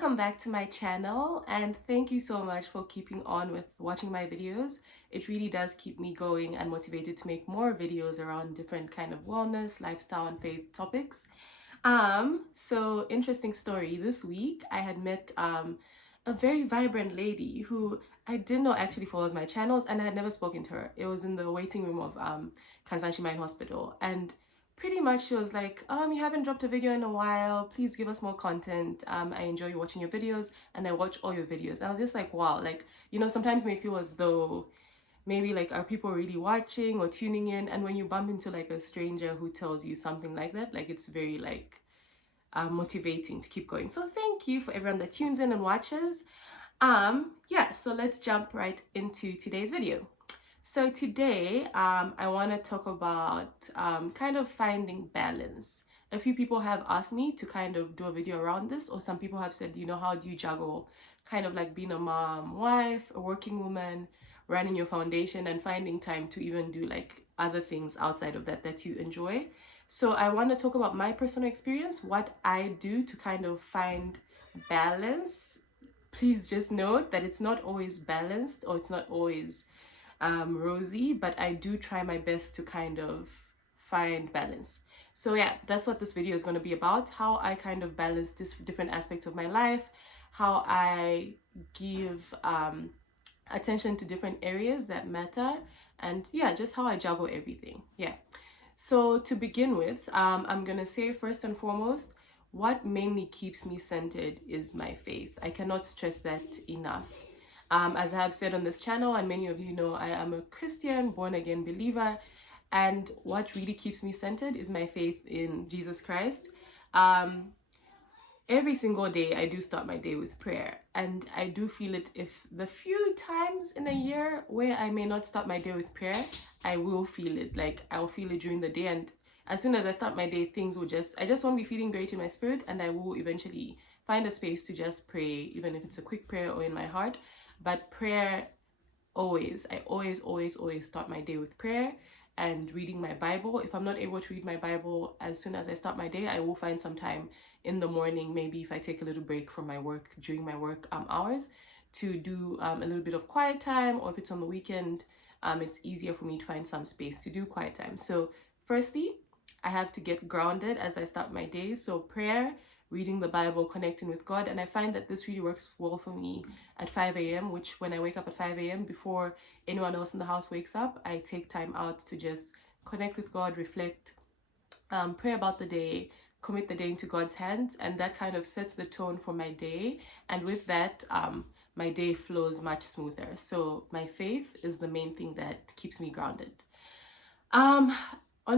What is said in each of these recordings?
Welcome back to my channel, and thank you so much for keeping on with watching my videos. It really does keep me going and motivated to make more videos around different kind of wellness, lifestyle, and faith topics. So interesting story. This week I had met a very vibrant lady who I didn't know actually follows my channels, and I had never spoken to her. It was in the waiting room of Kansanshi Mine Hospital, and pretty much she was like, you haven't dropped a video in a while, please give us more content. I enjoy watching your videos and I watch all your videos. I was just like, wow, like, sometimes you may feel as though maybe like, are people really watching or tuning in? And when you bump into like a stranger who tells you something like that, like, it's very like motivating to keep going. So thank you for everyone that tunes in and watches. Yeah, so let's jump right into today's video. So today, I want to talk about kind of finding balance. A few people have asked me to kind of do a video around this, or some people have said, how do you juggle kind of like being a mom, wife, a working woman, running your foundation, and finding time to even do like other things outside of that you enjoy. So I want to talk about my personal experience, what I do to kind of find balance. Please just note that it's not always balanced, or it's not always rosy, but I do try my best to kind of find balance. So yeah, that's what this video is going to be about, how I kind of balance these different aspects of my life, how I give attention to different areas that matter, and yeah, just how I juggle everything. Yeah. So to begin with, I'm gonna say first and foremost, what mainly keeps me centered is my faith. I cannot stress that enough. As I have said on this channel, and many of you know, I am a Christian, born again believer, and what really keeps me centered is my faith in Jesus Christ. Every single day I do start my day with prayer, and I do feel it. If the few times in a year where I may not start my day with prayer, I will feel it. Like, I'll feel it during the day, and as soon as I start my day, things will I just won't be feeling great in my spirit, and I will eventually find a space to just pray, even if it's a quick prayer or in my heart. But prayer, I always start my day with prayer and reading my Bible. If I'm not able to read my Bible as soon as I start my day, I will find some time in the morning, maybe if I take a little break from my work during my work hours, to do a little bit of quiet time, or if it's on the weekend, it's easier for me to find some space to do quiet time. So firstly, I have to get grounded as I start my day. So prayer, reading the Bible, connecting with God. And I find that this really works well for me at 5 a.m., which when I wake up at 5 a.m., before anyone else in the house wakes up, I take time out to just connect with God, reflect, pray about the day, commit the day into God's hands, and that kind of sets the tone for my day. And with that, my day flows much smoother. So my faith is the main thing that keeps me grounded. On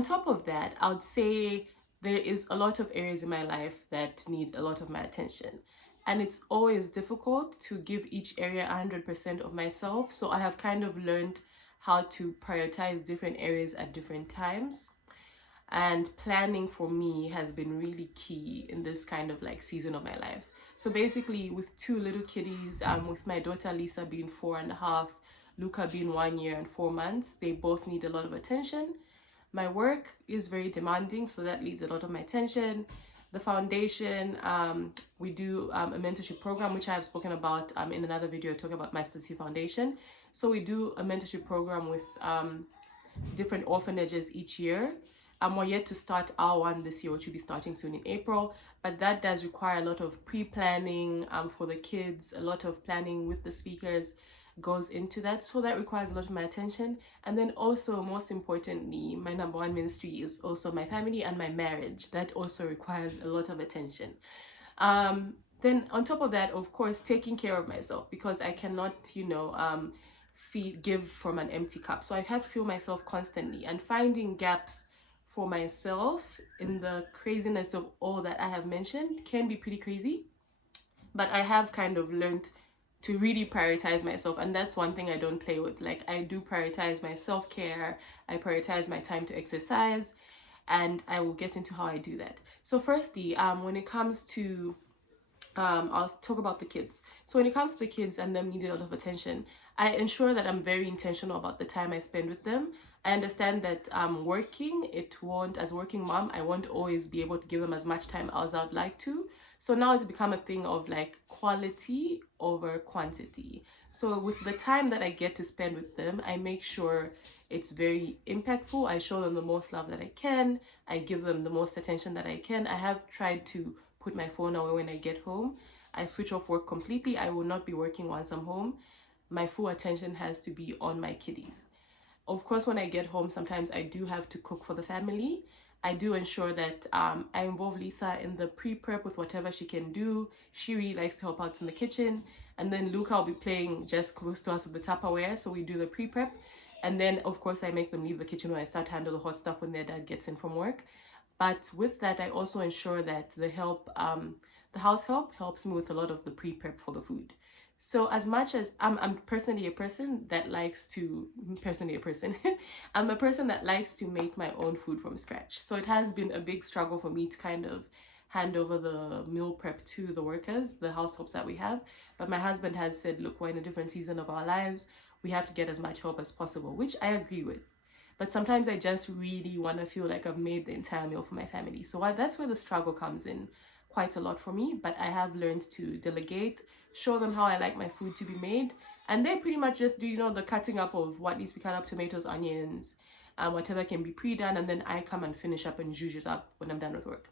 top of that, I would say there is a lot of areas in my life that need a lot of my attention. And it's always difficult to give each area 100% of myself. So I have kind of learned how to prioritize different areas at different times. And planning for me has been really key in this kind of like season of my life. So basically, with two little kiddies, with my daughter Lisa being 4.5, Luca being 1 year and 4 months, they both need a lot of attention. My work is very demanding, so that needs a lot of my attention. The foundation, we do a mentorship program, which I have spoken about in another video talking about my Stussy Foundation. So we do a mentorship program with different orphanages each year. We're yet to start our one this year, which will be starting soon in April, but that does require a lot of pre-planning for the kids, a lot of planning with the speakers goes into that, so that requires a lot of my attention. And then also, most importantly, my number one ministry is also my family and my marriage. That also requires a lot of attention. Then on top of that, of course, taking care of myself, because I cannot, give from an empty cup. So I have to fill myself constantly, and finding gaps for myself in the craziness of all that I have mentioned can be pretty crazy. But I have kind of learned to really prioritize myself, and that's one thing I don't play with. Like, I do prioritize my self-care, I prioritize my time to exercise, and I will get into how I do that. So firstly, when it comes to I'll talk about the kids. So when it comes to the kids and them needing a lot of attention, I ensure that I'm very intentional about the time I spend with them. I understand that working, as a working mom, I won't always be able to give them as much time as I'd like to. So now it's become a thing of like quality over quantity. So with the time that I get to spend with them, I make sure it's very impactful. I show them the most love that I can. I give them the most attention that I can. I have tried to put my phone away when I get home. I switch off work completely. I will not be working once I'm home. My full attention has to be on my kiddies. Of course, when I get home, sometimes I do have to cook for the family. I do ensure that I involve Lisa in the pre-prep with whatever she can do. She really likes to help out in the kitchen. And then Luca will be playing just close to us with the Tupperware, so we do the pre-prep. And then, of course, I make them leave the kitchen when I start handle the hot stuff when their dad gets in from work. But with that, I also ensure that the house help helps me with a lot of the pre-prep for the food. So as much as I'm personally a person that likes to, personally a person, I'm a person that likes to make my own food from scratch. So it has been a big struggle for me to kind of hand over the meal prep to the workers, the house helps that we have. But my husband has said, look, we're in a different season of our lives. We have to get as much help as possible, which I agree with. But sometimes I just really want to feel like I've made the entire meal for my family. So that's where the struggle comes in quite a lot for me. But I have learned to delegate, show them how I like my food to be made. And they pretty much just do, you know, the cutting up of what needs to be cut up, tomatoes, onions, whatever can be pre-done. And then I come and finish up and zhuzh it up when I'm done with work.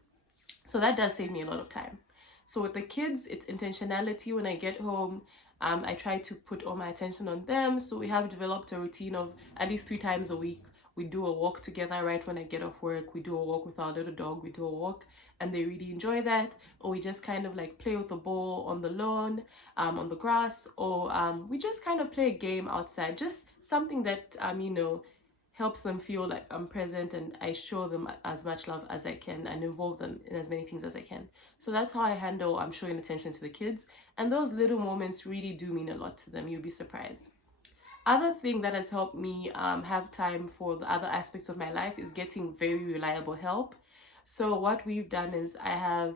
So that does save me a lot of time. So with the kids, it's intentionality. When I get home, I try to put all my attention on them. So we have developed a routine of at least 3 times a week. We do a walk together right when I get off work. We do a walk with our little dog. We do a walk and they really enjoy that. Or we just kind of like play with the ball on the lawn, on the grass, or we just kind of play a game outside. Just something that, you know, helps them feel like I'm present and I show them as much love as I can and involve them in as many things as I can. So that's how I handle showing attention to the kids. And those little moments really do mean a lot to them. You'll be surprised. Other thing that has helped me have time for the other aspects of my life is getting very reliable help. So what we've done is I have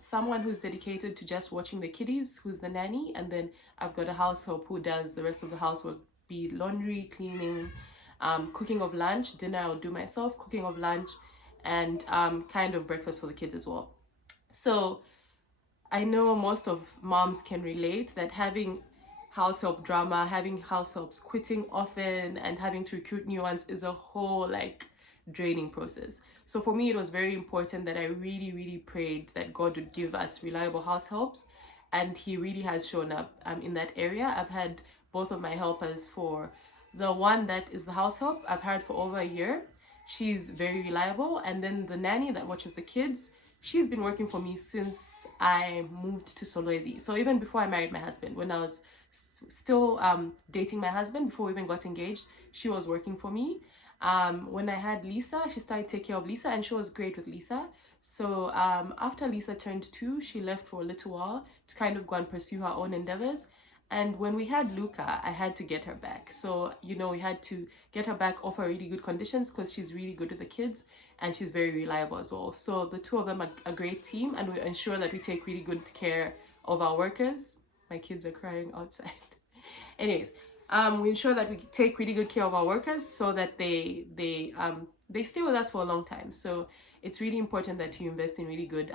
someone who's dedicated to just watching the kiddies, who's the nanny, and then I've got a house help who does the rest of the housework, be laundry, cleaning, cooking of lunch. Dinner I'll do myself, cooking of lunch, and kind of breakfast for the kids as well. So I know most of moms can relate that having house help drama, having house helps quitting often, and having to recruit new ones is a whole like draining process. So for me, it was very important that I really, really prayed that God would give us reliable house helps, and He really has shown up in that area. I've had both of my helpers for the one that is the house help, I've had for over a year. She's very reliable, and then the nanny that watches the kids, she's been working for me since I moved to Solwezi. So even before I married my husband, when I was still dating my husband, before we even got engaged, she was working for me. When I had Lisa, she started taking care of Lisa and she was great with Lisa. So after Lisa turned 2, she left for a little while to kind of go and pursue her own endeavors. And when we had Luca, I had to get her back. So, you know, we had to get her back, offer really good conditions because she's really good with the kids and she's very reliable as well. So the two of them are a great team and we ensure that we take really good care of our workers. My kids are crying outside. Anyways, we ensure that we take really good care of our workers so that they stay with us for a long time. So it's really important that you invest in really good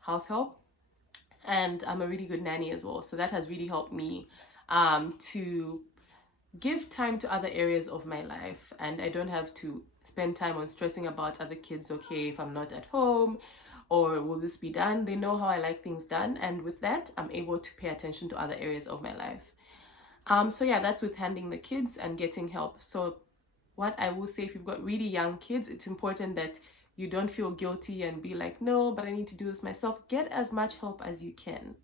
house help. And I'm a really good nanny as well. So that has really helped me to give time to other areas of my life. And I don't have to spend time on stressing about other kids, okay, if I'm not at home, or will this be done? They know how I like things done. And with that, I'm able to pay attention to other areas of my life. So yeah, that's with handling the kids and getting help. So what I will say, if you've got really young kids, it's important that you don't feel guilty and be like, no, but I need to do this myself. Get as much help as you can.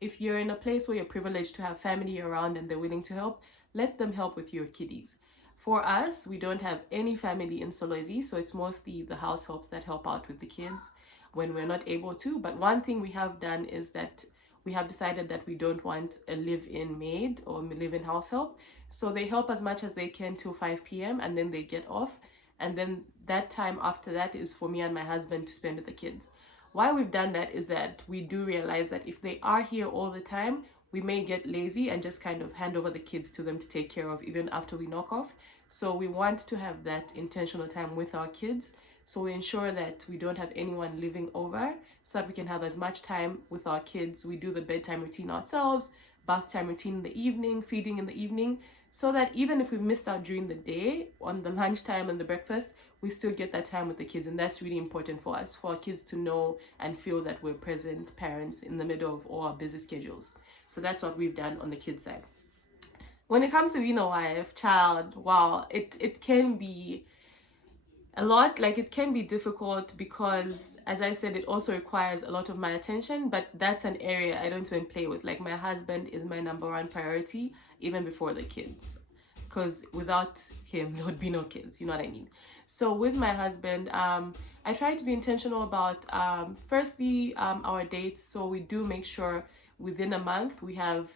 If you're in a place where you're privileged to have family around and they're willing to help, let them help with your kiddies. For us, we don't have any family in Solwezi, so it's mostly the house helps that help out with the kids when we're not able to. But one thing we have done is that we have decided that we don't want a live-in maid or live-in house help. So they help as much as they can till 5 p.m. and then they get off. And then that time after that is for me and my husband to spend with the kids. Why we've done that is that we do realize that if they are here all the time, we may get lazy and just kind of hand over the kids to them to take care of even after we knock off. So we want to have that intentional time with our kids So we ensure that we don't have anyone living over so that we can have as much time with our kids. We do the bedtime routine ourselves, bath time routine in the evening, feeding in the evening, so that even if we've missed out during the day on the lunchtime and the breakfast, we still get that time with the kids. And that's really important for us, for our kids to know and feel that we're present parents in the middle of all our busy schedules. So that's what we've done on the kids side. When it comes to being a wife, child, wow, it can be a lot. Like, it can be difficult because, as I said, it also requires a lot of my attention, but that's an area I don't even play with. Like, my husband is my number one priority, even before the kids, because without him there would be no kids, you know what I mean? So with my husband, I try to be intentional about firstly our dates. So we do make sure within a month we have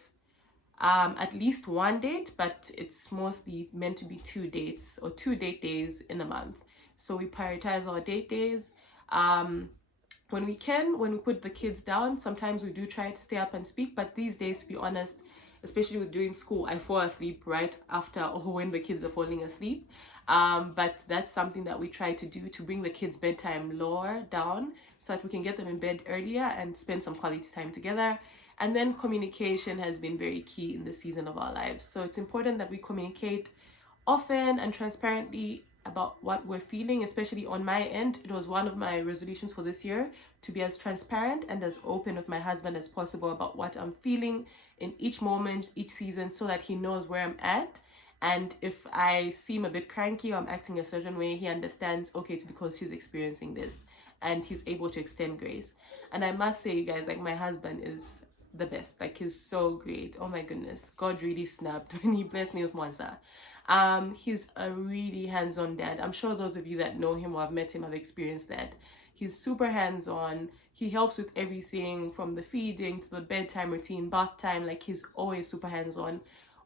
at least one date, but it's mostly meant to be 2 dates or 2 date days in a month. So we prioritize our date days. When we can, when we put the kids down, sometimes we do try to stay up and speak, but these days, to be honest, especially with doing school, I fall asleep right after or when the kids are falling asleep. But that's something that we try to do, to bring the kids' bedtime lower down so that we can get them in bed earlier and spend some quality time together. And then communication has been very key in this season of our lives. So it's important that we communicate often and transparently about what we're feeling, especially on my end. It was one of my resolutions for this year to be as transparent and as open with my husband as possible about what I'm feeling in each moment, each season, so that he knows where I'm at. And if I seem a bit cranky or I'm acting a certain way, he understands, okay, it's because he's experiencing this, and he's able to extend grace. And I must say, you guys, like, my husband is the best. Like, he's so great. Oh my goodness, God really snapped when he blessed me with Monza. He's a really hands-on dad. I'm sure those of you that know him or have met him have experienced that. He's super hands-on. He helps with everything from the feeding to the bedtime routine, bath time. Like, he's always super hands-on.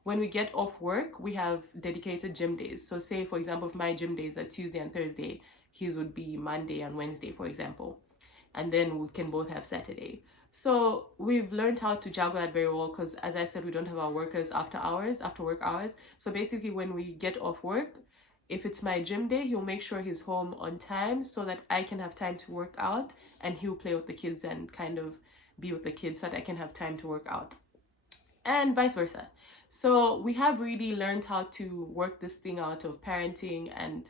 When we get off work, we have dedicated gym days. So say, for example, if my gym days are Tuesday and Thursday, his would be Monday and Wednesday, for example. And then we can both have Saturday. So we've learned how to juggle that very well because, as I said, we don't have our workers after hours, after work hours. So basically, when we get off work, if it's my gym day, he'll make sure he's home on time so that I can have time to work out, and he'll play with the kids and kind of be with the kids so that I can have time to work out, and vice versa. So we have really learned how to work this thing out of parenting and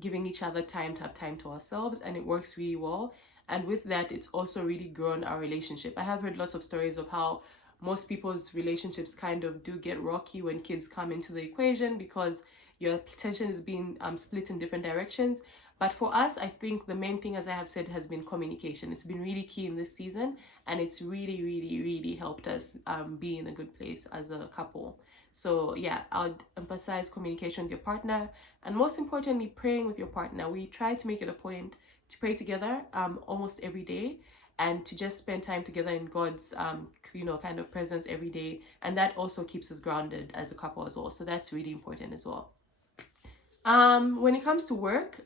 giving each other time to have time to ourselves, and it works really well. And with that, it's also really grown our relationship. I have heard lots of stories of how most people's relationships kind of do get rocky when kids come into the equation because your attention is being split in different directions. But for us, I think the main thing, as I have said, has been communication. It's been really key in this season, and it's really, really, really helped us be in a good place as a couple. So yeah, I'd emphasize communication with your partner, and most importantly, praying with your partner. We try to make it a point to pray together almost every day, and to just spend time together in God's kind of presence every day, and that also keeps us grounded as a couple as well. So that's really important as well. When it comes to work,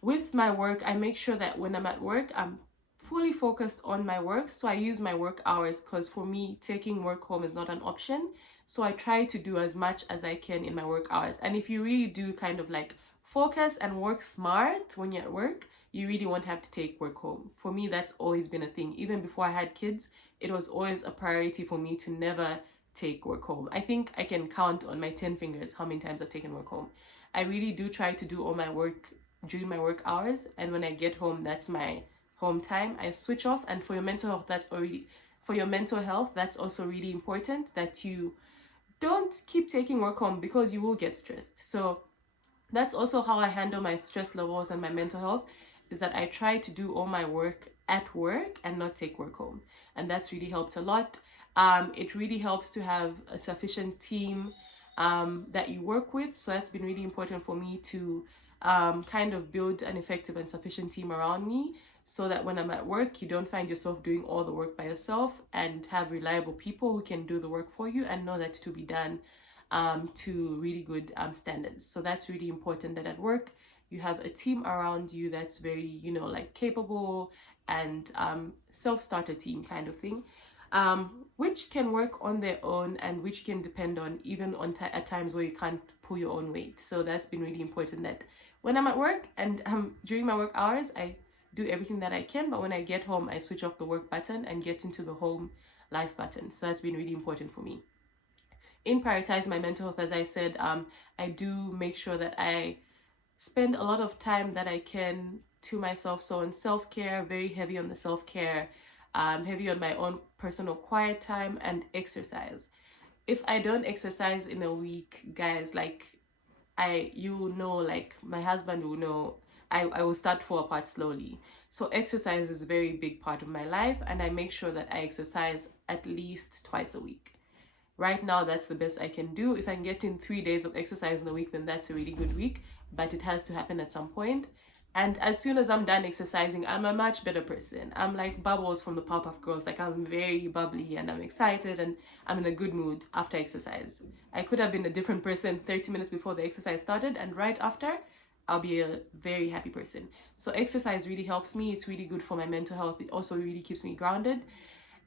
with my work, I make sure that when I'm at work, I'm fully focused on my work. So I use my work hours, because for me, taking work home is not an option. So I try to do as much as I can in my work hours. And if you really do kind of like focus and work smart when you're at work, you really won't have to take work home. For me, that's always been a thing. Even before I had kids, it was always a priority for me to never take work home. I think I can count on my 10 fingers how many times I've taken work home. I really do try to do all my work during my work hours, and when I get home, that's my home time. I switch off. And for your mental health, that's also really important, that you don't keep taking work home, because you will get stressed. So that's also how I handle my stress levels and my mental health, is that I try to do all my work at work and not take work home. And that's really helped a lot. It really helps to have a sufficient team that you work with. So that's been really important for me to kind of build an effective and sufficient team around me, so that when I'm at work, you don't find yourself doing all the work by yourself, and have reliable people who can do the work for you and know that to be done to really good standards. So that's really important, that at work you have a team around you that's very, like capable, and self-starter team kind of thing, which can work on their own and which you can depend on even at times where you can't pull your own weight. So that's been really important, that when I'm at work and during my work hours, I do everything that I can. But when I get home, I switch off the work button and get into the home life button. So that's been really important for me. In prioritizing my mental health, as I said, I do make sure that I spend a lot of time that I can to myself. So on self-care, very heavy on the self-care, heavy on my own personal quiet time, and exercise. If I don't exercise in a week, guys, like you will know, like my husband will know, I will start to fall apart slowly. So exercise is a very big part of my life, and I make sure that I exercise at least twice a week. Right now, that's the best I can do. If I can get in 3 days of exercise in a week, then that's a really good week, but it has to happen at some point. And as soon as I'm done exercising, I'm a much better person. I'm like Bubbles from the Powerpuff Girls. Like, I'm very bubbly and I'm excited and I'm in a good mood after exercise. I could have been a different person 30 minutes before the exercise started, and right after, I'll be a very happy person. So exercise really helps me. It's really good for my mental health. It also really keeps me grounded.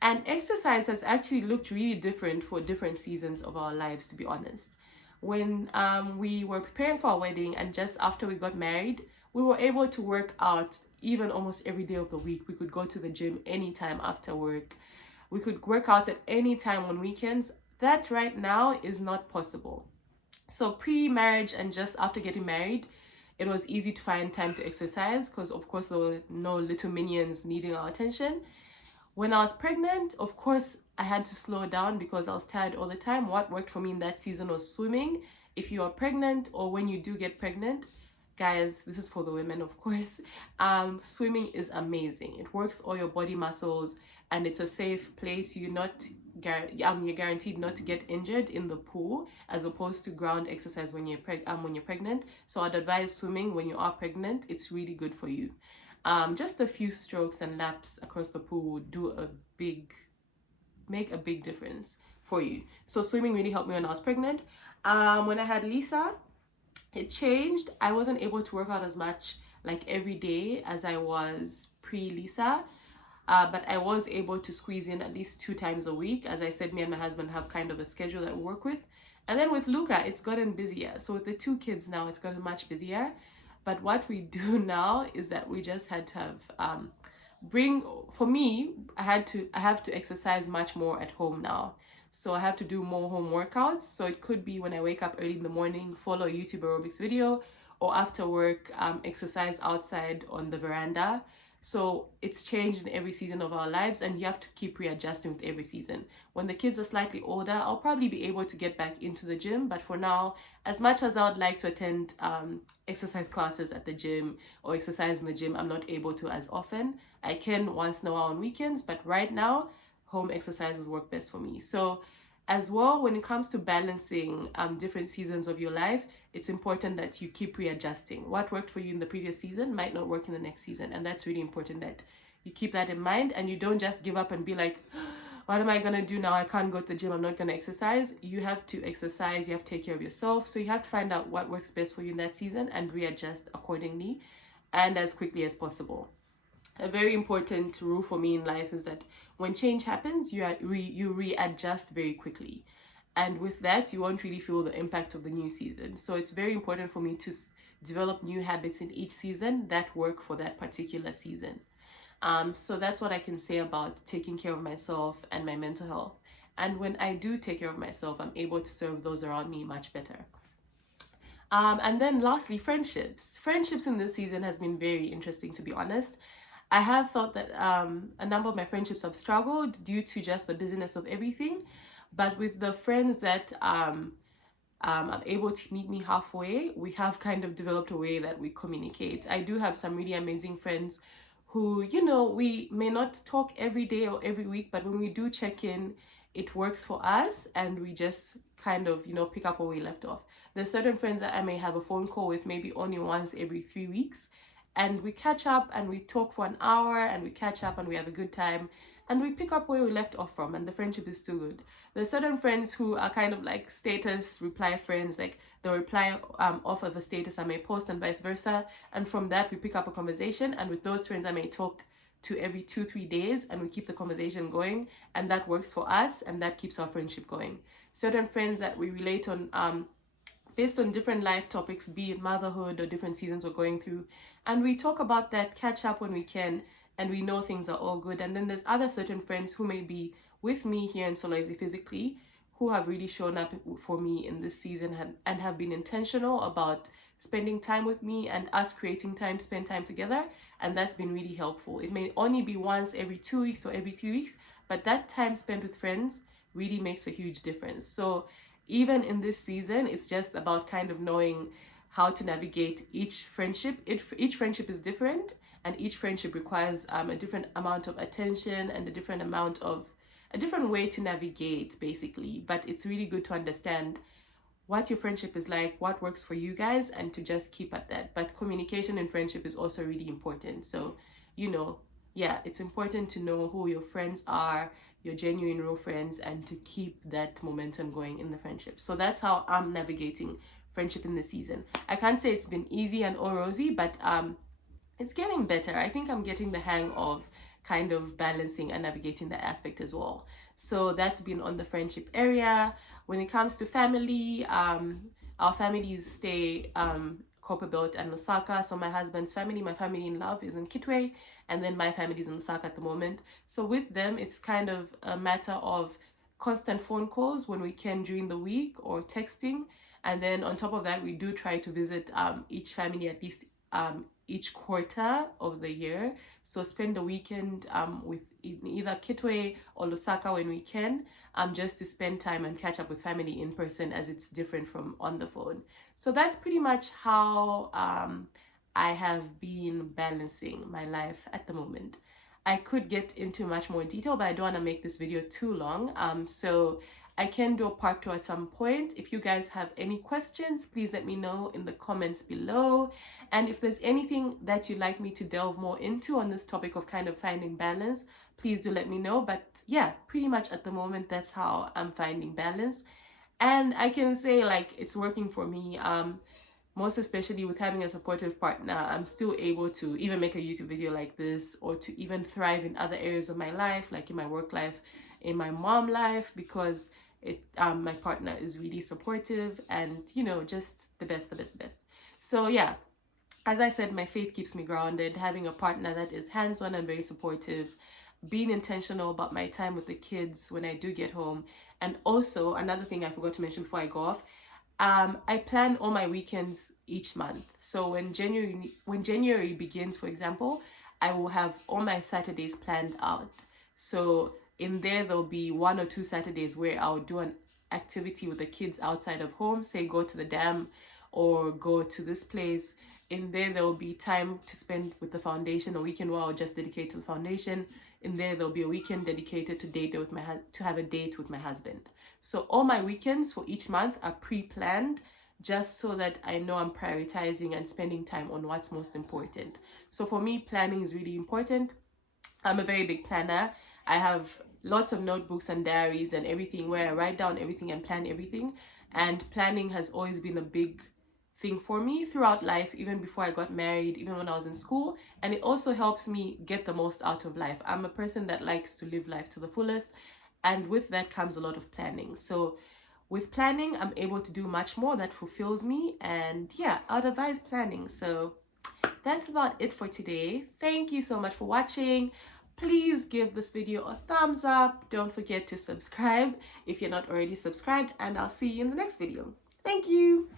And exercise has actually looked really different for different seasons of our lives, to be honest. When we were preparing for our wedding and just after we got married, we were able to work out even almost every day of the week. We could go to the gym anytime after work. We could work out at any time on weekends. That right now is not possible. So pre-marriage and just after getting married, it was easy to find time to exercise because of course there were no little minions needing our attention. When I was pregnant, of course, I had to slow down because I was tired all the time. What worked for me in that season was swimming. If you are pregnant or when you do get pregnant, guys, this is for the women, of course, swimming is amazing. It works all your body muscles and it's a safe place. You're guaranteed not to get injured in the pool as opposed to ground exercise when you're pregnant. So I'd advise swimming when you are pregnant. It's really good for you. Just a few strokes and laps across the pool would make a big difference for you. So swimming really helped me when I was pregnant. When I had Lisa, it changed. I wasn't able to work out as much like every day as I was pre-Lisa. But I was able to squeeze in at least 2 times a week. As I said, me and my husband have kind of a schedule that we work with. And then with Luca, it's gotten busier. So with the 2 kids now, it's gotten much busier. But what we do now is that we just had to have for me, I have to exercise much more at home now. So I have to do more home workouts. So it could be when I wake up early in the morning, follow a YouTube aerobics video, or after work, exercise outside on the veranda. So it's changed in every season of our lives, and you have to keep readjusting with every season. When the kids are slightly older, I'll probably be able to get back into the gym. But for now, as much as I would like to attend exercise classes at the gym or exercise in the gym, I'm not able to as often. I can once in a while on weekends, but right now, home exercises work best for me. So as well, when it comes to balancing different seasons of your life, it's important that you keep readjusting. What worked for you in the previous season might not work in the next season, and that's really important that you keep that in mind and you don't just give up and be like, what am I gonna do now? I can't go to the gym, I'm not gonna exercise. You have to exercise, you have to take care of yourself. So you have to find out what works best for you in that season and readjust accordingly and as quickly as possible. A very important rule for me in life is that when change happens, you readjust very quickly. And with that, you won't really feel the impact of the new season. So it's very important for me to develop new habits in each season that work for that particular season. So that's what I can say about taking care of myself and my mental health. And when I do take care of myself, I'm able to serve those around me much better. And then lastly, friendships. Friendships in this season has been very interesting, to be honest. I have felt that a number of my friendships have struggled due to just the busyness of everything. But with the friends that I'm able to meet me halfway, we have kind of developed a way that we communicate. I do have some really amazing friends who, we may not talk every day or every week, but when we do check in, it works for us and we just kind of, pick up where we left off. There's certain friends that I may have a phone call with maybe only once every 3 weeks, and we catch up and we talk for an hour and we catch up and we have a good time and we pick up where we left off from, and the friendship is still good. There's certain friends who are kind of like status reply friends, like they'll reply off of a status I may post and vice versa, and from that we pick up a conversation, and with those friends I may talk to every 2-3 days and we keep the conversation going, and that works for us and that keeps our friendship going. Certain friends that we relate on based on different life topics, be it motherhood or different seasons we're going through. And we talk about that, catch up when we can, and we know things are all good. And then there's other certain friends who may be with me here in Solwezi physically, who have really shown up for me in this season and have been intentional about spending time with me and us creating time, spend time together. And that's been really helpful. It may only be once every 2 weeks or every 3 weeks, but that time spent with friends really makes a huge difference. So even in this season, it's just about kind of knowing how to navigate each friendship. Each friendship is different, and each friendship requires a different amount of attention and a different way to navigate, basically. But it's really good to understand what your friendship is like, what works for you guys, and to just keep at that. But communication in friendship is also really important. So, yeah, it's important to know who your friends are, your genuine real friends, and to keep that momentum going in the friendship. So that's how I'm navigating friendship in this season. I can't say it's been easy and all rosy, but it's getting better. I think I'm getting the hang of kind of balancing and navigating that aspect as well. So that's been on the friendship area. When it comes to family, our families stay Copperbelt and Lusaka. So my husband's family, my family in love, is in Kitwe, and then my family is in Lusaka at the moment. So with them, it's kind of a matter of constant phone calls when we can during the week, or texting. And then on top of that, we do try to visit each family at least each quarter of the year. So spend the weekend with either Kitwe or Lusaka when we can, just to spend time and catch up with family in person, as it's different from on the phone. So that's pretty much how I have been balancing my life at the moment. I could get into much more detail, but I don't want to make this video too long. So I can do a part 2 at some point. If you guys have any questions, please let me know in the comments below. And if there's anything that you'd like me to delve more into on this topic of kind of finding balance, please do let me know. But yeah, pretty much at the moment, that's how I'm finding balance. And I can say, like, it's working for me. Most especially with having a supportive partner, I'm still able to even make a YouTube video like this, or to even thrive in other areas of my life, like in my work life, in my mom life, because my partner is really supportive, and just the best. So yeah, as I said, my faith keeps me grounded. Having a partner that is hands-on and very supportive, being intentional about my time with the kids when I do get home. And also, another thing I forgot to mention before I go off, I plan all my weekends each month. So when January begins, for example, I will have all my Saturdays planned out. So in there'll be 1 or 2 Saturdays where I'll do an activity with the kids outside of home, say go to the dam or go to this place. In there'll be time to spend with the foundation, a weekend where I'll just dedicate to the foundation. In there'll be a weekend dedicated to have a date with my husband. So all my weekends for each month are pre-planned, just so that I know I'm prioritizing and spending time on what's most important. So for me, planning is really important. I'm a very big planner. I have lots of notebooks and diaries and everything where I write down everything and plan everything. And planning has always been a big thing for me throughout life, even before I got married, even when I was in school. And it also helps me get the most out of life. I'm a person that likes to live life to the fullest, and with that comes a lot of planning. So with planning, I'm able to do much more that fulfills me, and yeah, I'd advise planning. So that's about it for today. Thank you so much for watching. Please give this video a thumbs up. Don't forget to subscribe if you're not already subscribed, and I'll see you in the next video. Thank you. Bye.